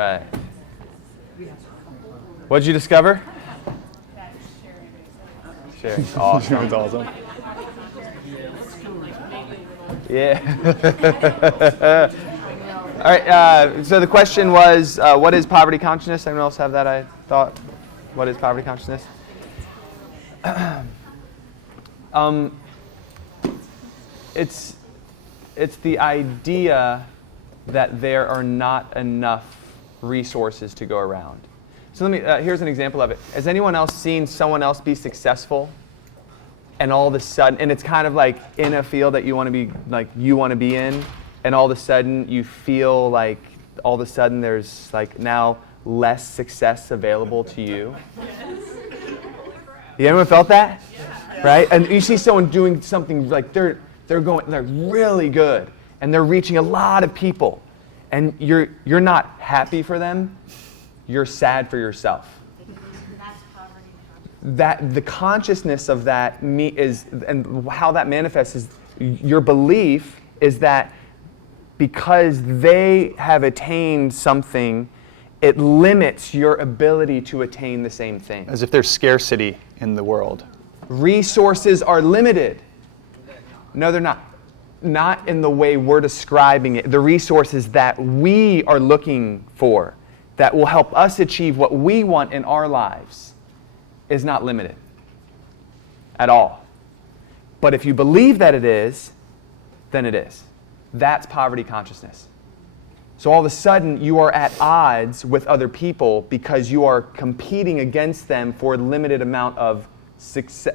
right. What'd you discover? Sharing. Awesome. That's awesome. Yeah. All right. So the question was, what is poverty consciousness? Anyone else have that? I thought. What is poverty consciousness? It's the idea that there are not enough resources to go around. So let me. Here's an example of it. Has anyone else seen someone else be successful, and all of a sudden, and it's kind of like in a field that you want to be in, and all of a sudden you feel like all of a sudden there's like now less success available to you? You anyone felt that? Yeah. Right? And you see someone doing something like they're really good and they're reaching a lot of people, and you're not happy for them, you're sad for yourself. That's poverty. That the consciousness of that is, and how that manifests is your belief is that because they have attained something, it limits your ability to attain the same thing. As if there's scarcity in the world. Resources are limited. No, they're not. Not in the way we're describing it. The resources that we are looking for that will help us achieve what we want in our lives is not limited at all. But if you believe that it is, then it is. That's poverty consciousness. So all of a sudden you are at odds with other people because you are competing against them for a limited amount of success,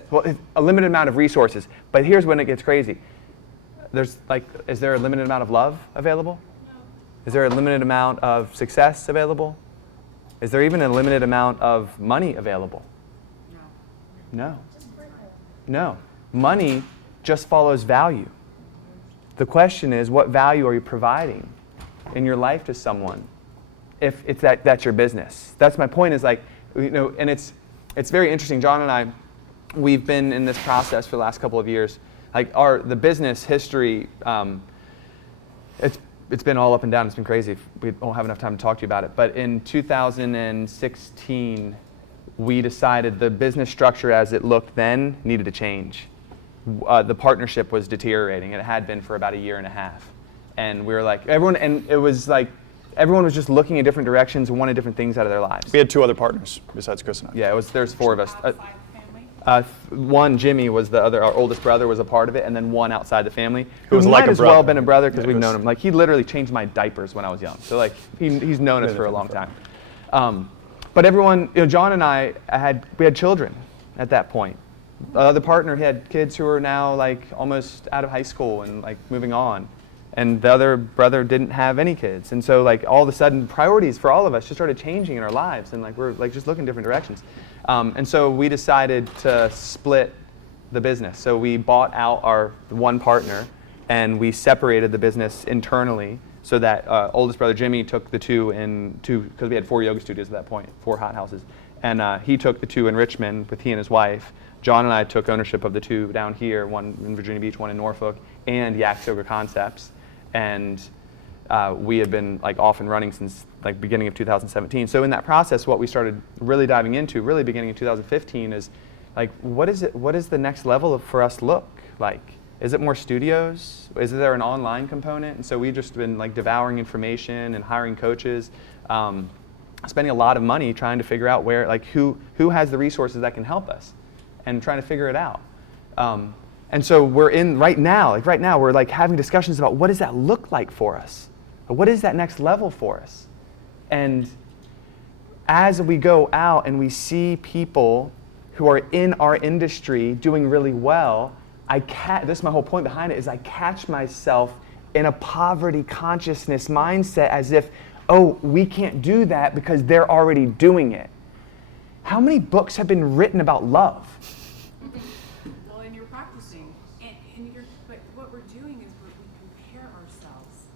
a limited amount of resources. But here's when it gets crazy. Is there a limited amount of love available? No. Is there a limited amount of success available? Is there even a limited amount of money available? No. No. Money just follows value. The question is, what value are you providing in your life to someone? If it's that's your business. That's my point. Is and it's very interesting. John and I, we've been in this process for the last couple of years. The business history, it's been all up and down. It's been crazy. We don't have enough time to talk to you about it. But in 2016, we decided the business structure as it looked then needed to change. The partnership was deteriorating, and it had been for about a year and a half. And we were like, everyone was just looking in different directions and wanted different things out of their lives. We had 2 other partners besides Chris and I. Yeah, there's 4 of us. One, Jimmy, was the other. Our oldest brother was a part of it, and then one outside the family who was might like a as brother. well been a brother because we've known him. He literally changed my diapers when I was young. So he's known us for a long time. But everyone, John and I we had children at that point. The other partner had kids who were now almost out of high school and moving on, and the other brother didn't have any kids. And so all of a sudden, priorities for all of us just started changing in our lives, and we're just looking different directions. And so we decided to split the business. So we bought out our one partner, and we separated the business internally so that oldest brother Jimmy took the 2 because we had 4 yoga studios at that point, 4 hot houses. And he took the 2 in Richmond with he and his wife. John and I took ownership of the 2 down here, one in Virginia Beach, one in Norfolk, and Yak's Yoga Concepts. And we had been off and running since beginning of 2017. So in that process, what we started really diving into, really beginning of 2015, is what is the next level for us look like? Is it more studios? Is there an online component? And so we've just been devouring information and hiring coaches, spending a lot of money trying to figure out where who has the resources that can help us, and trying to figure it out. And so we're in right now we're having discussions about what does that look like for us? What is that next level for us? And as we go out and we see people who are in our industry doing really well, this is my whole point behind it, is I catch myself in a poverty consciousness mindset as if, oh, we can't do that because they're already doing it. How many books have been written about love? Well, and you're practicing. But what we're doing is we compare ourselves.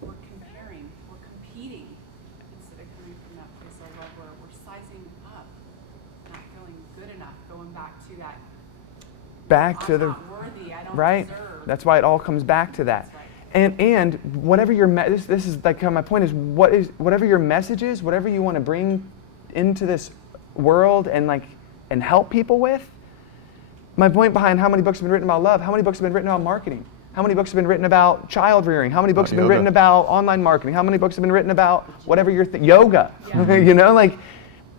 We're comparing. We're competing instead of coming from that place of love where we're sizing up, not feeling good enough, going back to that. I'm not worthy. I don't right. deserve. That's why it all comes back to that. That's right. And whatever your this is like my point is whatever your message is, whatever you want to bring into this world and help people with. My point behind how many books have been written about love, how many books have been written about marketing, how many books have been written about child rearing, how many books have been written about online marketing, how many books have been written about whatever your yoga,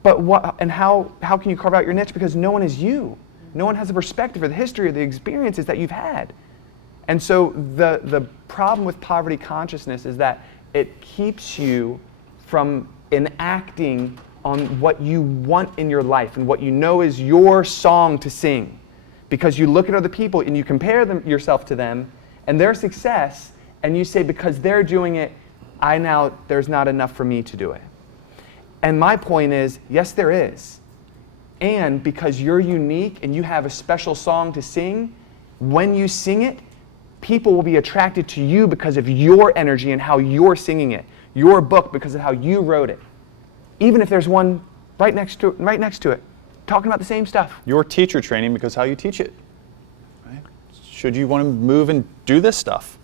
but what and how can you carve out your niche, because no one is you. No one has a perspective or the history or the experiences that you've had. And so the problem with poverty consciousness is that it keeps you from enacting on what you want in your life and what you know is your song to sing. Because you look at other people and you compare yourself to them and their success, and you say, because they're doing it, there's not enough for me to do it. And my point is, yes, there is. And because you're unique and you have a special song to sing, when you sing it, people will be attracted to you because of your energy and how you're singing it. Your book because of how you wrote it. Even if there's one right next to it, talking about the same stuff. Your teacher training because how you teach it. Right? Should you want to move and do this stuff?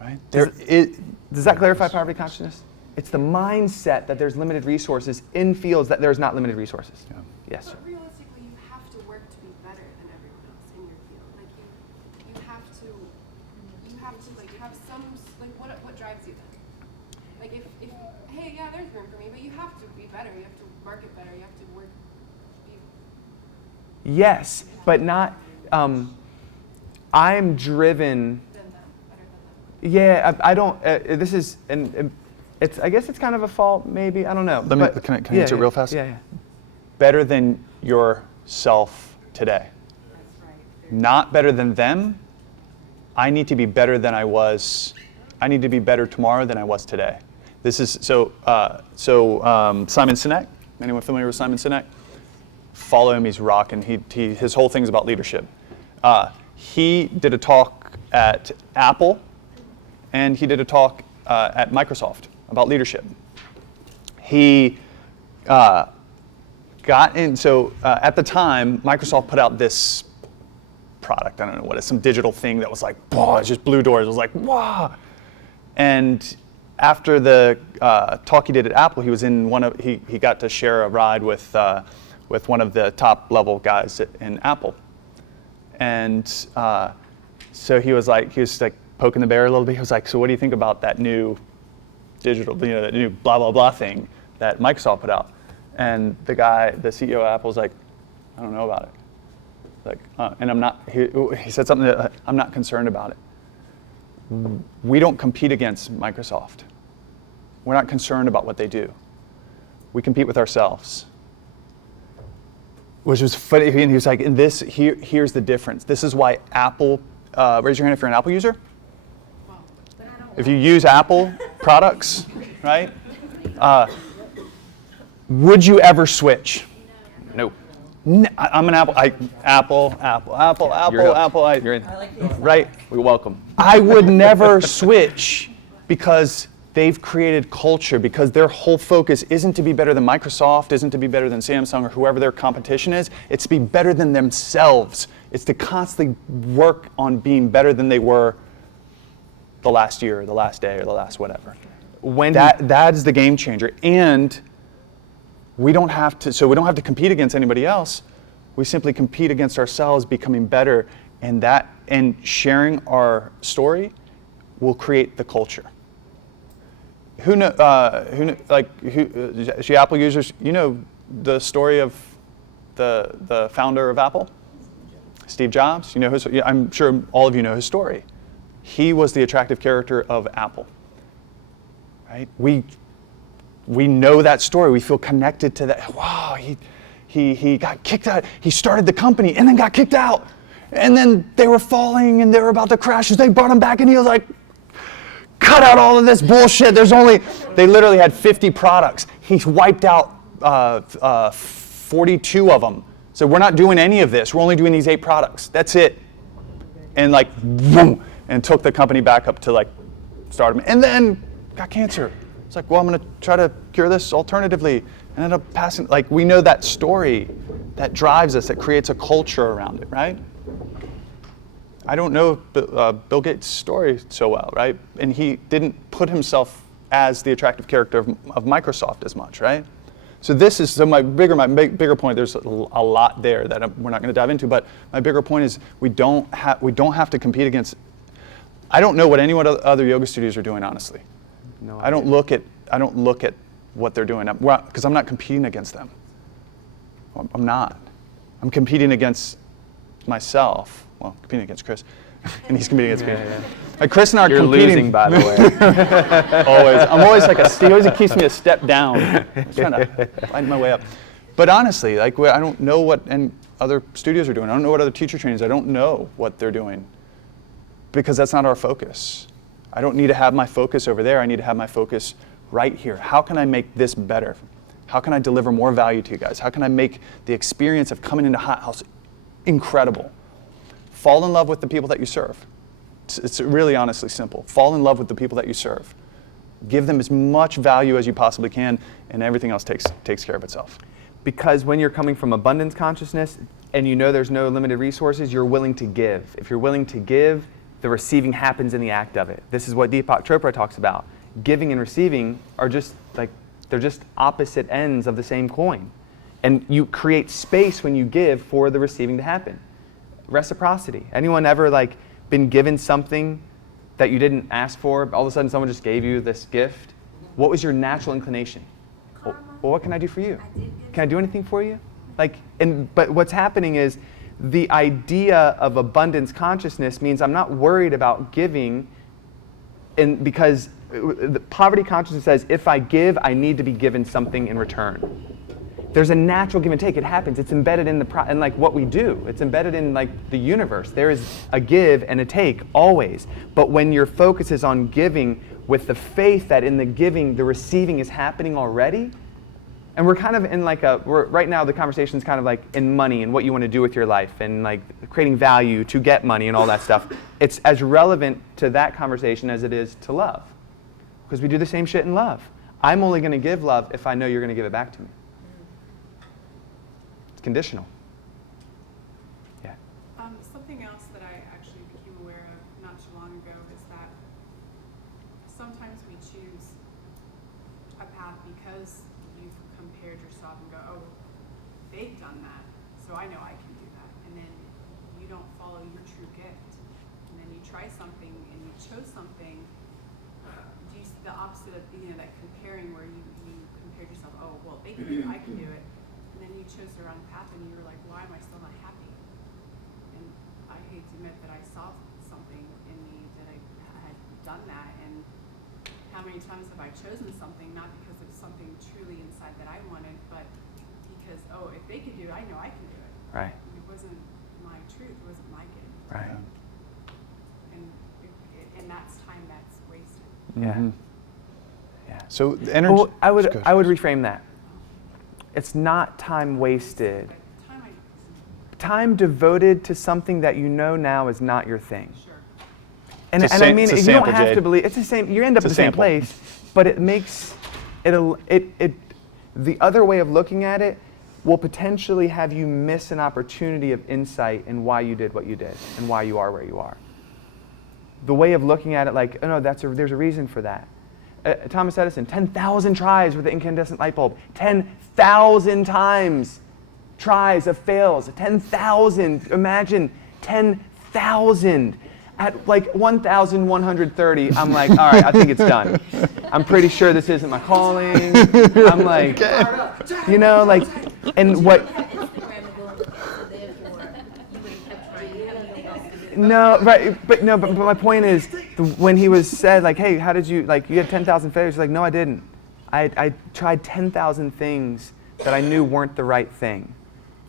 Right? Does that clarify poverty consciousness? It's the mindset that there's limited resources in fields that there's not limited resources. Yeah. Yes. But realistically, you have to work to be better than everyone else in your field. Like you have to have some what drives you then? Like if hey, yeah, there's room for me, but you have to be better. You have to market better. You have to work. Yes, but not. I'm driven. Better than them. Yeah, I don't. This is and it's. I guess it's kind of a fault, maybe. I don't know. Can I answer real fast? Yeah. Better than yourself today. That's right. Not better than them. I need to be better than I was. I need to be better tomorrow than I was today. This is Simon Sinek. Anyone familiar with Simon Sinek? Follow him. He's rocking. His whole thing's about leadership. He did a talk at Apple, and he did a talk at Microsoft about leadership. He got in. So at the time, Microsoft put out this product. I don't know what it's, some digital thing that was like, whoa, it just blew doors. It was like, wow. And after the talk he did at Apple, he was in he got to share a ride with one of the top level guys in Apple. And so he was like poking the bear a little bit. He was like, so what do you think about that new digital, that new blah, blah, blah thing that Microsoft put out? And the CEO of Apple was like, I don't know about it. Like, and I'm not, he said something that I'm not concerned about it. We don't compete against Microsoft. We're not concerned about what they do. We compete with ourselves. Which was funny, and he was like, here's the difference. This is why Apple, raise your hand if you're an Apple user. If you use Apple products, right? Would you ever switch? Nope. I'm an Apple. You're in. Right? We welcome. I would never switch because they've created culture, because their whole focus isn't to be better than Microsoft, isn't to be better than Samsung or whoever their competition is. It's to be better than themselves. It's to constantly work on being better than they were the last year or the last day or the last whatever. That is the game changer. And we don't have to compete against anybody else. We simply compete against ourselves, becoming better, and sharing our story will create the culture. Apple users, you know the story of the founder of Apple, Steve Jobs. You know I'm sure all of you know his story. He was the attractive character of Apple. Right? We know that story. We feel connected to that. Wow, he got kicked out. He started the company and then got kicked out. And then they were falling and they were about to crash. They brought him back and he was like, cut out all of this bullshit. They literally had 50 products. He wiped out 42 of them. So we're not doing any of this. We're only doing these 8 products. That's it. And boom, and took the company back up to stardom. And then got cancer. It's like, well, I'm going to try to cure this alternatively. And ended up passing. We know that story that drives us, that creates a culture around it, right? I don't know Bill Gates' story so well, right? And he didn't put himself as the attractive character of Microsoft as much, right? So this is my bigger point. There's a lot there that we're not going to dive into, but my bigger point is we don't have to compete against. I don't know what any other yoga studios are doing, honestly. No, I don't look at what they're doing because I'm not competing against them. I'm not. I'm competing against myself. Well, competing against Chris, and he's competing against me. Like Chris and I are You're competing. losing, by the way. Always. I'm always like he always keeps me a step down. I'm trying to find my way up. But honestly, like I don't know what other studios are doing. I don't know what other teacher trainings. I don't know what they're doing because that's not our focus. I don't need to have my focus over there. I need to have my focus right here. How can I make this better? How can I deliver more value to you guys? How can I make the experience of coming into Hot House incredible? Fall in love with the people that you serve. It's really honestly simple. Fall in love with the people that you serve. Give them as much value as you possibly can, and everything else takes care of itself. Because when you're coming from abundance consciousness and you know there's no limited resources, you're willing to give. If you're willing to give, the receiving happens in the act of it. This is what Deepak Chopra talks about. Giving and receiving are just like, they're just opposite ends of the same coin. And you create space when you give for the receiving to happen. Reciprocity. Anyone ever like been given something that you didn't ask for? All of a sudden someone just gave you this gift. What was your natural inclination? Well, what can I do for you? Can I do anything for you? But what's happening is the idea of abundance consciousness means I'm not worried about giving, because the poverty consciousness says if I give, I need to be given something in return. There's a natural give and take. It happens. It's embedded in in like what we do. It's embedded in like the universe. There is a give and a take always. But when your focus is on giving with the faith that in the giving, the receiving is happening already, and we're kind of in like right now the conversation is kind of like in money and what you want to do with your life and like creating value to get money and all that stuff. It's as relevant to that conversation as it is to love, because we do the same shit in love. I'm only going to give love if I know you're going to give it back to me. It's conditional. Yeah. Something else that I actually became aware of not too long ago is that sometimes we choose a path because you've compared yourself and go, oh, they've done that, so I know I can do that. And then you don't follow your true gift. And then you try something and you chose something. Do you see the opposite of that comparing where you compared yourself, oh, well, they can do it, I can do it. And then you chose the wrong path and you were like, why am I still not happy? And I hate to admit that I saw something in me that I had done that. And how many times have I chosen something, not because of something truly inside that I wanted, but because, oh, if they can do it, I know I can do it. Right. It wasn't my truth, it wasn't my gift. Right. And that's time that's wasted. Yeah. Mm-hmm. Yeah. So the energy. Well, I would reframe that. It's not time wasted. But Time devoted to something that you know now is not your thing. sure. And It's a I sam- mean, it's a you don't sample, have Jade. to believe it's the same. You end up It's in a the same sample. place, but it makes it. The other way of looking at it will potentially have you miss an opportunity of insight in why you did what you did and why you are where you are. The way of looking at it, like, oh no, there's a reason for that. Thomas Edison, 10,000 tries with the incandescent light bulb. 10,000 times tries of fails. 10,000. Imagine 10,000. At like 1,130, I'm like, all right, I think it's done. I'm pretty sure this isn't my calling. I'm like, you know, like, and what? No, right, but my point is, when he was said, like, hey, how did you, like, you had 10,000 failures, he's like, no, I didn't. I tried 10,000 things that I knew weren't the right thing,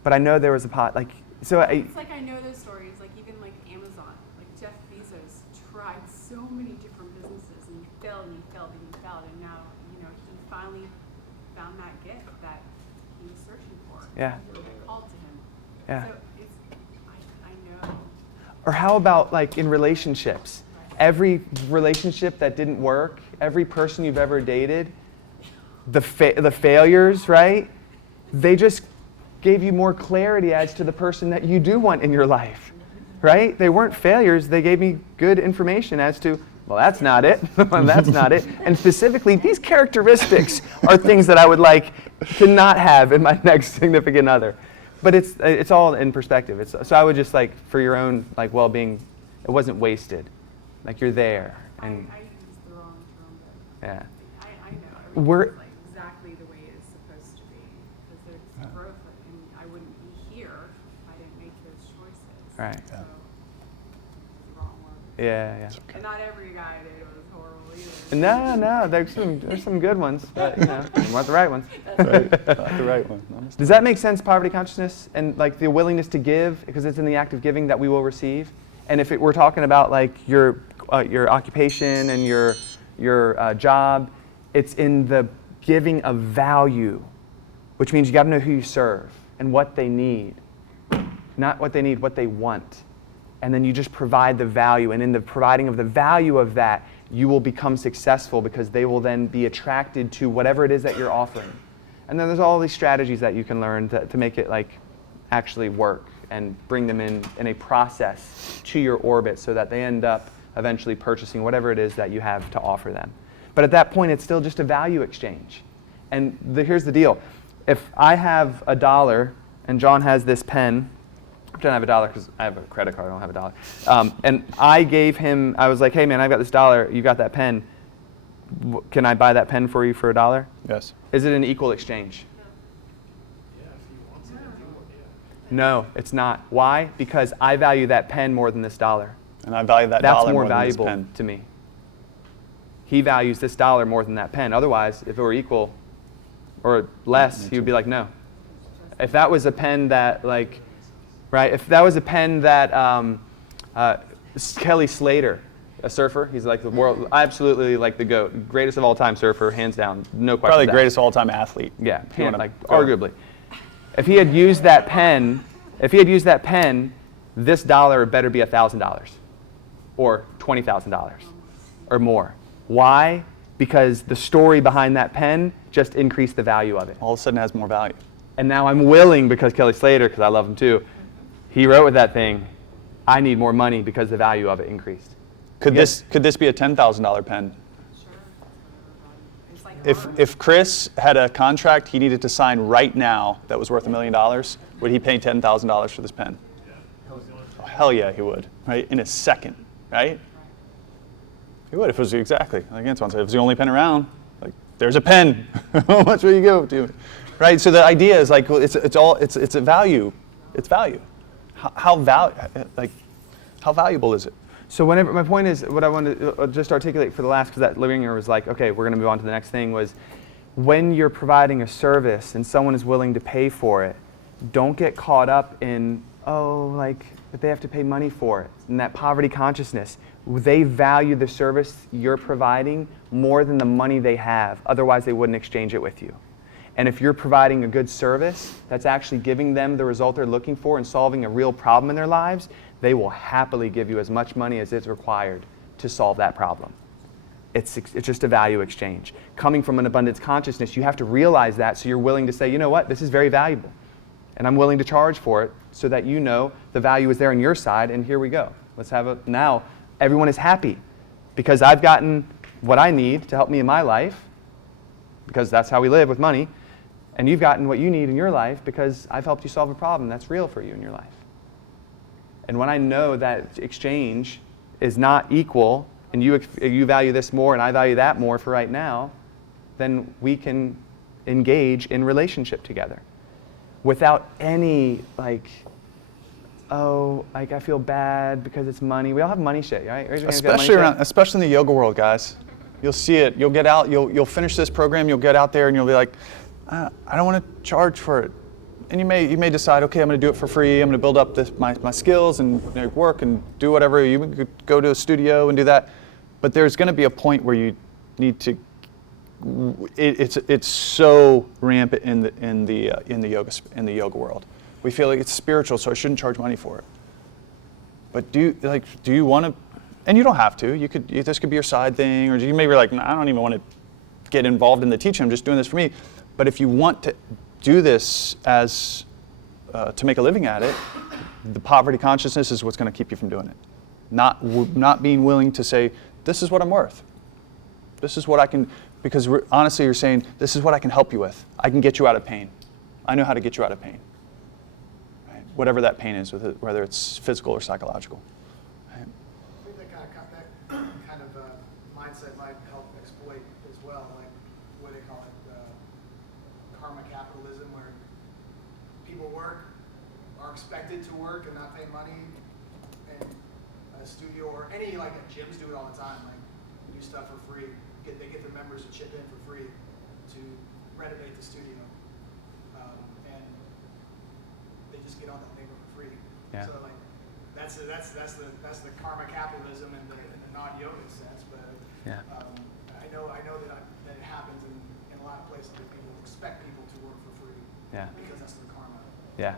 but I know there was a pot, like, so It's like I know those stories, like even like Amazon, like Jeff Bezos tried so many different businesses and he failed and he failed and he failed, and now, he finally found that gift that he was searching for. Yeah. It called to him. Yeah. So it's, I know. Or how about like in relationships? Every relationship that didn't work, every person you've ever dated, the failures, right? They just gave you more clarity as to the person that you do want in your life, right? They weren't failures. They gave me good information as to, well, that's not it, and that's not it. And specifically, these characteristics are things that I would like to not have in my next significant other. But it's all in perspective. So I would just like, for your own like well-being, it wasn't wasted. Like you're there. And I used the wrong term, but yeah. I know. We're- Everything's like exactly the way it's supposed to be. Because there's growth, and I wouldn't be here if I didn't make those choices. Right. So, it's the wrong word. Yeah. And not every guy I dated was horrible either. No, there's some good ones, but you want the right ones. Right. Not the right one. Does that make sense, poverty consciousness, and like the willingness to give, because it's in the act of giving that we will receive? And if we're talking about like your occupation and your job, it's in the giving of value, which means you got to know who you serve and what they need, not what they need, what they want, and then you just provide the value. And in the providing of the value of that, you will become successful because they will then be attracted to whatever it is that you're offering. And then there's all these strategies that you can learn to make it like actually work and bring them in a process to your orbit so that they end up eventually purchasing whatever it is that you have to offer them. But at that point, it's still just a value exchange. And here's the deal. If I have $1 and John has this pen, I don't have $1 because I have a credit card, I don't have $1. And I gave him, I was like, hey man, I've got this $1, you got that pen. Can I buy that pen for you for $1? Yes. Is it an equal exchange? No, it's not. Why? Because I value that pen more than this $1. And I value that That's dollar more more than this valuable pen. to me. He values this $1 more than that pen. Otherwise, if it were equal or less, he would be like, no. If that was a pen that like, right? If that was a pen that Kelly Slater, a surfer, he's like the world, absolutely like the GOAT, greatest of all time surfer, hands down, no question. Probably greatest all-time athlete. Yeah, if you wanna like go. arguably. If he had used that pen, this $1 better be $1,000 or $20,000 or more. Why? Because the story behind that pen just increased the value of it. All of a sudden it has more value. And now I'm willing, because Kelly Slater, because I love him too, he wrote with that thing, I need more money because the value of it increased. Could this be a $10,000 pen? Sure. It's like If Chris had a contract he needed to sign right now that was worth $1 million, would he pay $10,000 for this pen? Oh, hell yeah, he would. Right, in a second, right? He would if it was exactly like Antoine said. If it was the only pen around, like there's a pen. How much will you give to me? Right. So the idea is like it's a value. It's value. How valuable is it? So whenever, my point is, what I wanted to just articulate for the last, because that living was like, okay, we're going to move on to the next thing, was when you're providing a service and someone is willing to pay for it, don't get caught up in, oh, like, but they have to pay money for it. And that poverty consciousness, they value the service you're providing more than the money they have. Otherwise, they wouldn't exchange it with you. And if you're providing a good service that's actually giving them the result they're looking for and solving a real problem in their lives, they will happily give you as much money as is required to solve that problem. It's just a value exchange. Coming from an abundance consciousness, you have to realize that so you're willing to say, you know what, this is very valuable. And I'm willing to charge for it so that you know the value is there on your side, and here we go. Let's have a, now everyone is happy because I've gotten what I need to help me in my life, because that's how we live with money. And you've gotten what you need in your life because I've helped you solve a problem that's real for you in your life. And when I know that exchange is not equal, and you value this more and I value that more for right now, then we can engage in relationship together without any like, oh, like I feel bad because it's money. We all have money shit, right? Especially in the yoga world, guys. You'll see it. You'll get out. You'll finish this program. You'll get out there and you'll be like, I don't want to charge for it. And you may decide, okay, I'm going to do it for free. I'm going to build up my skills and work and do whatever. You could go to a studio and do that. But there's going to be a point where you need to. It's so rampant in the yoga world. We feel like it's spiritual, so I shouldn't charge money for it. But do you want to? And you don't have to. This could be your side thing, or you may be like, I don't even want to get involved in the teaching. I'm just doing this for me. But if you want to do this as to make a living at it, The poverty consciousness is what's going to keep you from doing it. Not being willing to say, this is what I'm worth. This is what I can, because honestly you're saying, this is what I can help you with. I can get you out of pain. I know how to get you out of pain. Right? Whatever that pain is, whether it's physical or psychological. Right? I think that kind of mindset might help exploit as well, like what do they call it, karma capitalism, where people are expected to work and not pay money, and a studio or any like gyms do it all the time, like do stuff for free. They get their members to chip in for free to renovate the studio, and they just get on that labor for free. Yeah. So like that's the karma capitalism in the non-yoga sense, but Yeah. I know that it happens in a lot of places where people expect people to work for free. Yeah. Because that's their karma. Yeah.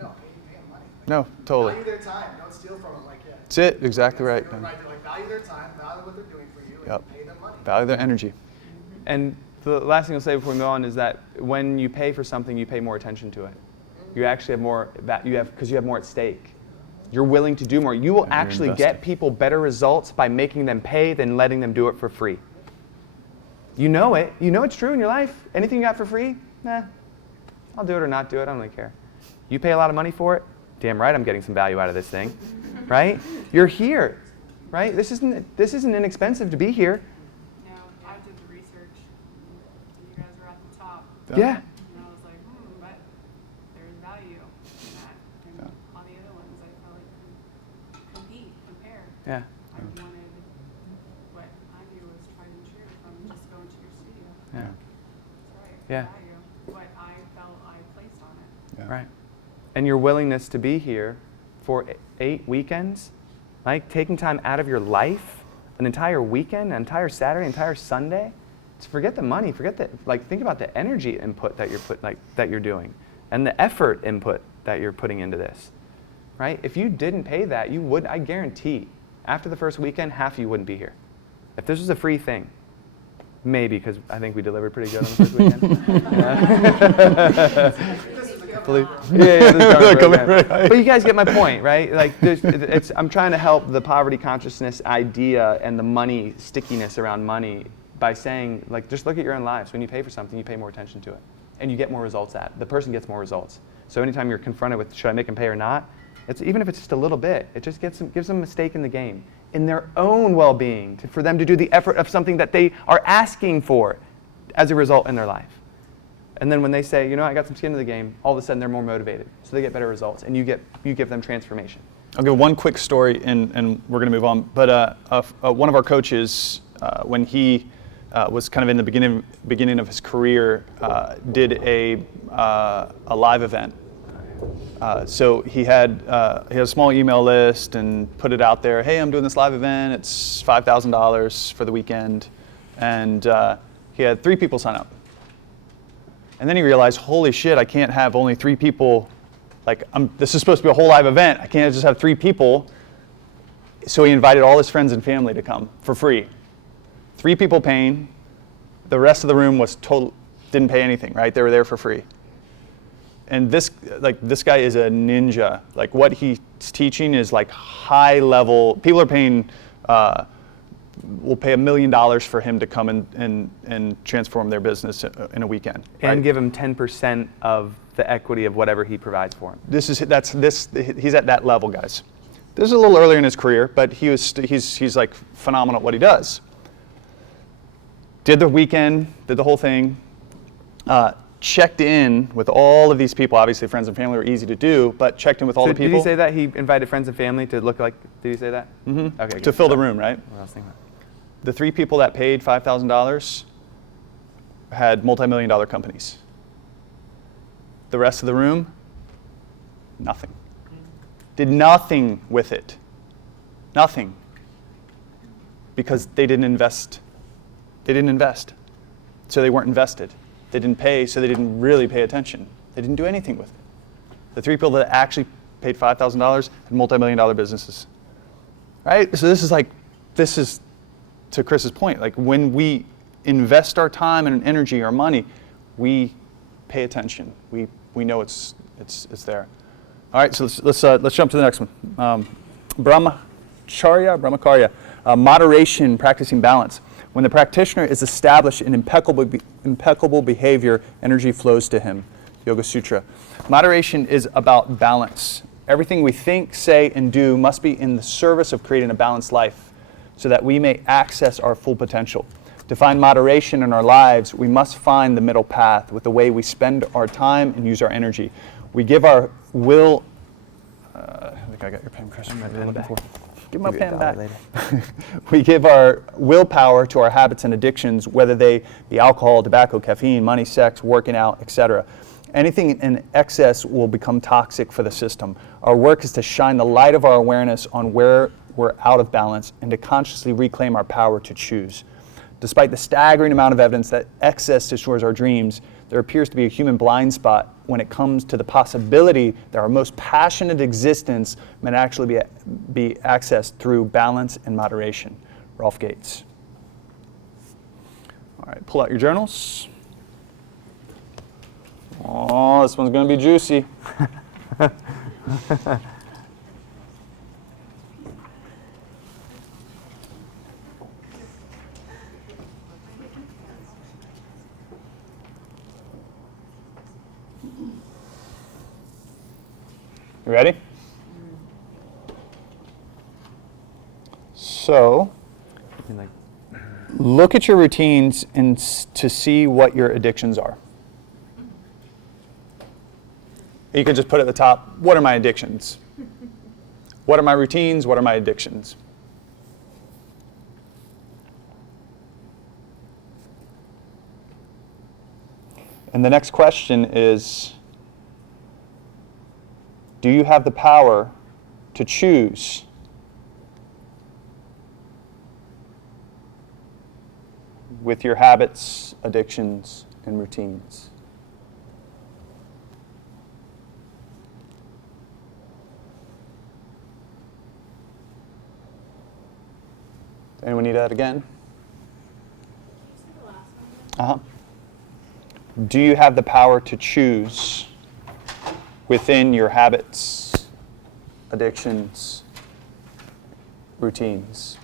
No, pay them money. Like, No, totally. value their time. Don't steal from them. Like, yeah. That's it, exactly right. You're right. Like, value their time, value what they're doing for you, and Yep. pay them money. Value their energy. And the last thing I'll say before we move on is that when you pay for something, you pay more attention to it. You actually have more, because you have more at stake. You're willing to do more. You will you're actually investing. get people better results by making them pay than letting them do it for free. You know it. You know it's true in your life. Anything you got for free, nah, I'll do it or not do it. I don't really care. You pay a lot of money for it, damn right I'm getting some value out of this thing, right? You're here, right? This isn't inexpensive to be here. No, I did the research. You guys were at the top. Yeah. And I was like, but there's value in that. And all the other ones, I felt like compete, compare. Yeah. I wanted what I knew was tried and true from just going to your studio. Yeah. That's right. Yeah. Value. What I felt I placed on it. Yeah. Right. And your willingness to be here for 8 weekends, like taking time out of your life, an entire weekend, an entire Saturday, entire Sunday, to forget the money, think about the energy input that you're doing, and the effort input that you're putting into this, right? If you didn't pay that, I guarantee, after the first weekend, half of you wouldn't be here. If this was a free thing, maybe, because I think we delivered pretty good on the first weekend. Yeah, this is our program. But you guys get my point, right? Like, I'm trying to help the poverty consciousness idea and the money stickiness around money by saying, like, just look at your own lives. When you pay for something, you pay more attention to it, and you get more results at it. The person gets more results. So anytime you're confronted with, should I make them pay or not? Even if it's just a little bit, it just gives them a stake in the game, in their own well-being, for them to do the effort of something that they are asking for as a result in their life. And then when they say, I got some skin in the game, all of a sudden they're more motivated. So they get better results, and you give them transformation. I'll give one quick story, and we're going to move on. But one of our coaches, when he was kind of in the beginning of his career, did a live event. So he had a small email list and put it out there. Hey, I'm doing this live event. It's $5,000 for the weekend, and he had 3 people sign up. And then he realized, holy shit, I can't have only 3 people. This is supposed to be a whole live event. I can't just have 3 people. So he invited all his friends and family to come for free. 3 people paying. The rest of the room didn't pay anything, right? They were there for free. And this guy is a ninja. Like, what he's teaching is like high level. People are paying, will pay $1 million for him to come and transform their business in a weekend. And right? give him 10% of the equity of whatever he provides for him. He's at that level, guys. This is a little earlier in his career, but he's like phenomenal at what he does. Did the weekend, did the whole thing, checked in with all of these people. Obviously, friends and family were easy to do, but checked in with all the people. Did he say that he invited friends and family to look like? Did he say that? Mm-hmm. Okay. To fill the room, right? What else thinking about? The 3 people that paid $5,000 had multi-million-dollar companies. The rest of the room, nothing. Did nothing with it. Nothing. Because they didn't invest. They didn't invest. So they weren't invested. They didn't pay, so they didn't really pay attention. They didn't do anything with it. The 3 people that actually paid $5,000 had multi-million-dollar businesses. Right? So this is to Chris's point, like when we invest our time and energy, our money, we pay attention. We know it's there. All right, so let's jump to the next one. Brahmacharya, moderation, practicing balance. When the practitioner is established in impeccable behavior, energy flows to him. Yoga Sutra. Moderation is about balance. Everything we think, say, and do must be in the service of creating a balanced life so that we may access our full potential. To find moderation in our lives, we must find the middle path with the way we spend our time and use our energy. We give our will. I think I got your pen, Chris. Give my pen back. We give our willpower to our habits and addictions, whether they be alcohol, tobacco, caffeine, money, sex, working out, etc. Anything in excess will become toxic for the system. Our work is to shine the light of our awareness on where we're out of balance and to consciously reclaim our power to choose. Despite the staggering amount of evidence that excess destroys our dreams, there appears to be a human blind spot when it comes to the possibility that our most passionate existence may actually be accessed through balance and moderation. Rolf Gates. All right, pull out your journals. Oh, this one's going to be juicy. You ready? So, look at your routines and to see what your addictions are. You can just put at the top, what are my addictions? What are my routines? What are my addictions? And the next question is, do you have the power to choose with your habits, addictions, and routines? Anyone need that again? Do you have the power to choose within your habits, addictions, routines?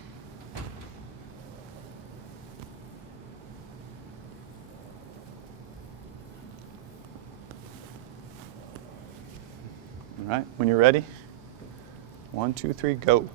All right, when you're ready, 1, 2, 3, go.